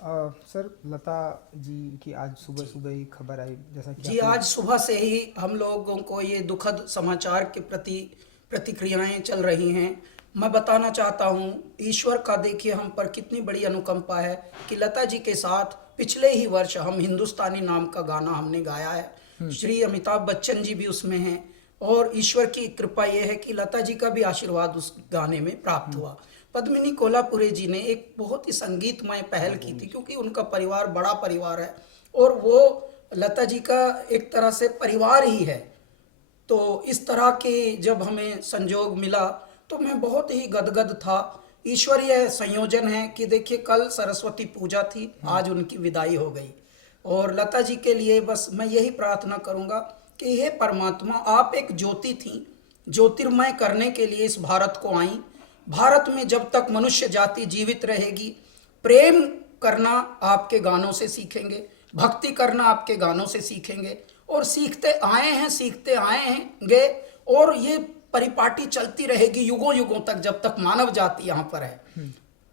Sir, Lata ji की आज सुबह जी सुबह ही खबर आई, जैसा कि जी, आपने। आज सुबह से ही हम लोगों को ये दुखद समाचार के प्रति प्रतिक्रियाएं चल रही हैं। मैं बताना चाहता हूँ, ईश्वर का देखिए हम पर कितनी बड़ी अनुकंपा है कि लता जी के साथ पिछले ही वर्ष हम हिंदुस्तानी नाम का गाना हमने गाया है। श्री अमिताभ बच्चन जी भी उसमें हैं और ईश्वर की कृपा ये है कि लता जी का भी आशीर्वाद उस गाने में प्राप्त हुआ। पद्मिनी कोल्हापुरे जी ने एक बहुत ही संगीतमय पहल की थी, क्योंकि उनका परिवार बड़ा परिवार है और वो लता जी का एक तरह से परिवार ही है। तो इस तरह के जब हमें संजोग मिला तो मैं बहुत ही गदगद था। ईश्वरीय संयोजन है कि देखिए, कल सरस्वती पूजा थी, आज उनकी विदाई हो गई। और लता जी के लिए बस मैं यही प्रार्थना करूंगा कि हे परमात्मा, आप एक ज्योति थी, ज्योतिर्मय करने के लिए इस भारत को आई। भारत में जब तक मनुष्य जाति जीवित रहेगी, प्रेम करना आपके गानों से सीखेंगे, भक्ति करना आपके गानों से सीखेंगे और सीखते आए हैं, सीखते आए हैंगे। और ये परिपाटी चलती रहेगी युगों युगों तक, जब तक मानव जाति यहाँ पर है।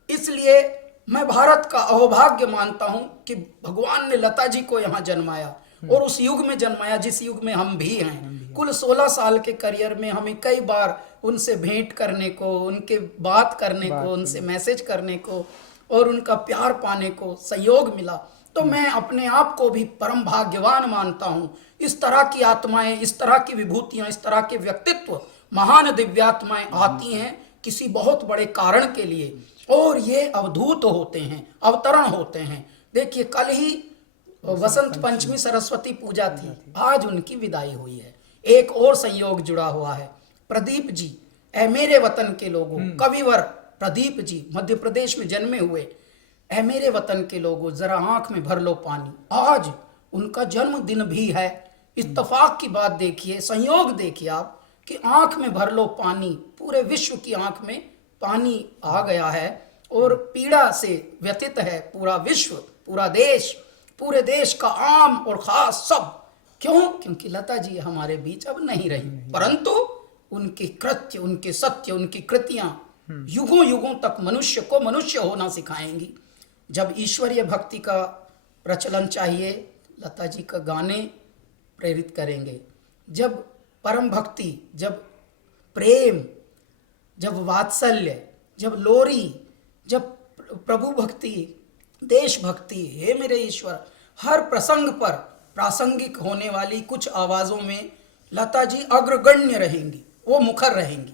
इसलिए मैं भारत का अहोभाग्य मानता हूं कि भगवान ने लता जी को यहाँ जन्माया और उस युग में जन्माया जिस युग में हम भी हैं। कुल 16 साल के करियर में हमें कई बार उनसे भेंट करने को, उनके बात करने को, बात उनसे करनी। मैसेज करने को और उनका प्यार पाने को संयोग मिला। तो मैं अपने आप को भी परम भाग्यवान मानता हूं। इस तरह की आत्माएं, इस तरह की विभूतियां, इस तरह के व्यक्तित्व, महान दिव्यात्माएं आती हैं किसी बहुत बड़े कारण के लिए और ये अवधूत होते हैं, अवतरण होते हैं। देखिए, कल ही वसंत पंचमी सरस्वती पूजा थी, आज उनकी विदाई हुई है। एक और संयोग जुड़ा हुआ है। प्रदीप जी, ऐ मेरे वतन के लोगों, कविवर प्रदीप जी मध्य प्रदेश में जन्मे हुए। ऐ मेरे वतन के लोगों, जरा आंख में भर लो पानी। आज उनका जन्मदिन भी है। इत्तेफाक की बात देखिए, संयोग देखिए आप कि आंख में भर लो पानी, पूरे विश्व की आंख में पानी आ गया है और पीड़ा से व्यथित है पूरा विश्व, पूरा देश, पूरे देश का आम और खास सब। क्यों? क्योंकि लता जी हमारे बीच अब नहीं रही, परंतु उनके कृत्य, उनके सत्य, उनकी कृतियां युगों युगों तक मनुष्य को मनुष्य होना सिखाएंगी। जब ईश्वरीय भक्ति का प्रचलन चाहिए, लता जी का गाने प्रेरित करेंगे। जब परम भक्ति, जब प्रेम, जब वात्सल्य, जब लोरी, जब प्रभु भक्ति, देशभक्ति, हे मेरे ईश्वर, हर प्रसंग पर प्रासंगिक होने वाली कुछ आवाज़ों में लता जी अग्रगण्य रहेंगी, वो मुखर रहेंगी।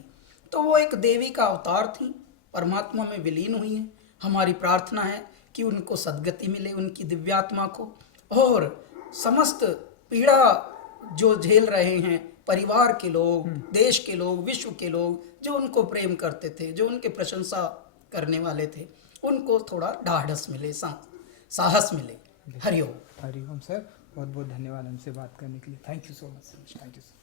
तो वो एक देवी का अवतार थी, परमात्मा में विलीन हुई हैं। हमारी प्रार्थना है कि उनको सद्गति मिले, उनकी दिव्यात्मा को। और समस्त पीड़ा जो झेल रहे हैं परिवार के लोग, देश के लोग, विश्व के लोग, जो उनको प्रेम करते थे, जो उनके प्रशंसा करने वाले थे, उनको थोड़ा ढाढ़स मिले, साहस मिले। हरिओम। हरिओम सर, बहुत बहुत धन्यवाद हमसे बात करने के लिए। Thank you so much. Thank you sir.